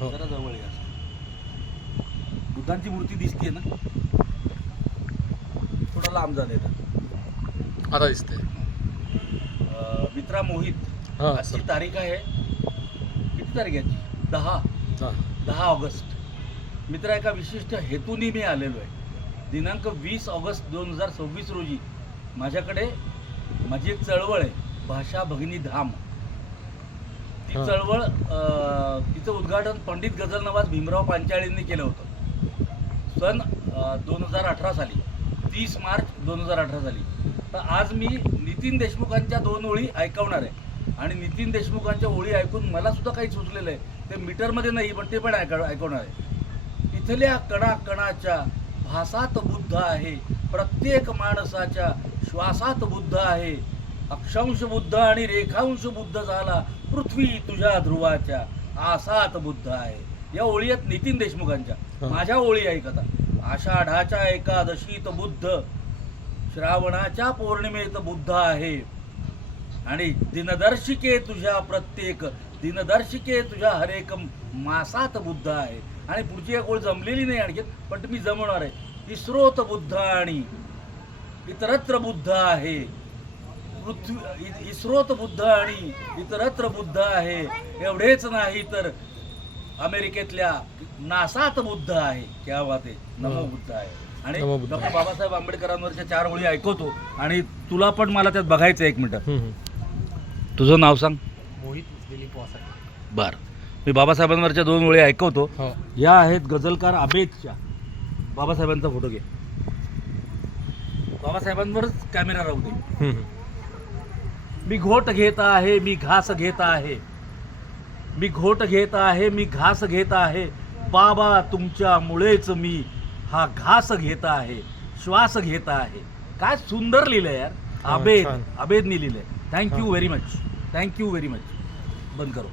हो. जरा जवळ या. बुद्धांची मूर्ती दिसते ना, थोडा लांब जा देता. आता दिसते. मित्रा मोहित, हां आजची सर. तारीख आहे, किती तारीख आहे? 10 ऑगस्ट. मित्रा, एका विशिष्ट हेतूने मी आलेलो आहे. दिनांक 20 ऑगस्ट 2026 रोजी माझ्याकडे माझी एक चळवळ आहे, भाषा भगिनी धाम. ती हां. चळवळ तिचं उद्घाटन पंडित गझल नवाज भीमराव पांचाळींनी केलं होतं सन 2018 साली, 30 मार्च 2018 साली. तर आज मी नितीन देशमुखांच्या 2 ओळी ऐकवणार आहे आणि नितीन देशमुखांच्या ओळी ऐकून मला सुद्धा काही सुचलेलं आहे. ते मीटरमध्ये नाही, पण ते पण ऐकवणार आहे. इथल्या कणाकणाच्या भासात बुद्ध आहे, प्रत्येक माणसाच्या श्वासात बुद्ध आहे. अक्षांश बुद्ध आणि रेखांश बुद्ध झाला, पृथ्वी तुझ्या ध्रुवाच्या आसात बुद्ध आहे. या ओळी आहेत नितीन देशमुखांच्या. माझ्या ओळी ऐकता. आषाढाच्या एकादशीत बुद्ध, श्रावणाच्या पौर्णिमेत बुद्ध आहे आणि दिनदर्शिके तुझ्या प्रत्येक दिनदर्शिके तुझ्या हरेक मासात बुद्ध आहे. आणि पुढची एक ओळ जमलेली नाही आणखी, पण मी जमवणार आहे. इस्रोत बुद्ध आणि इतरत्र बुद्ध आहे. इस्रोत बुद्ध आणि इतरत्र बुद्ध आहे. एवढेच नाही तर अमेरिकेतल्या नासात बुद्ध आहे. क्या बात आहे. नमो बुद्ध आहे. आणि डॉक्टर बाबासाहेब आंबेडकरांवरच्या 4 ओळी ऐकवतो आणि तुला पण मला त्यात बघायचं. 1 मिनिट. तुझं नाव सांग. मोहित दिलीप वासाटे. बर, मी बाबासाहेबांवरच्या 2 ओळी ऐकवतो. हो. या आहेत गझलकार आबेदच्या. बाबासाहेबांचा फोटो घे. बाबासाहेबांवरच कॅमेरा राहू दे. मी घोट घेत आहे, मी घास घेत आहे. मी घोट घेत आहे, मी घास घेत आहे. बाबा तुमच्यामुळेच मी हा घास घेत आहे, श्वास घेत आहे. काय सुंदर लिहिलंय यार. आबेदनी लिहिलंय. Thank you very much. Thank you very much. बंद करो.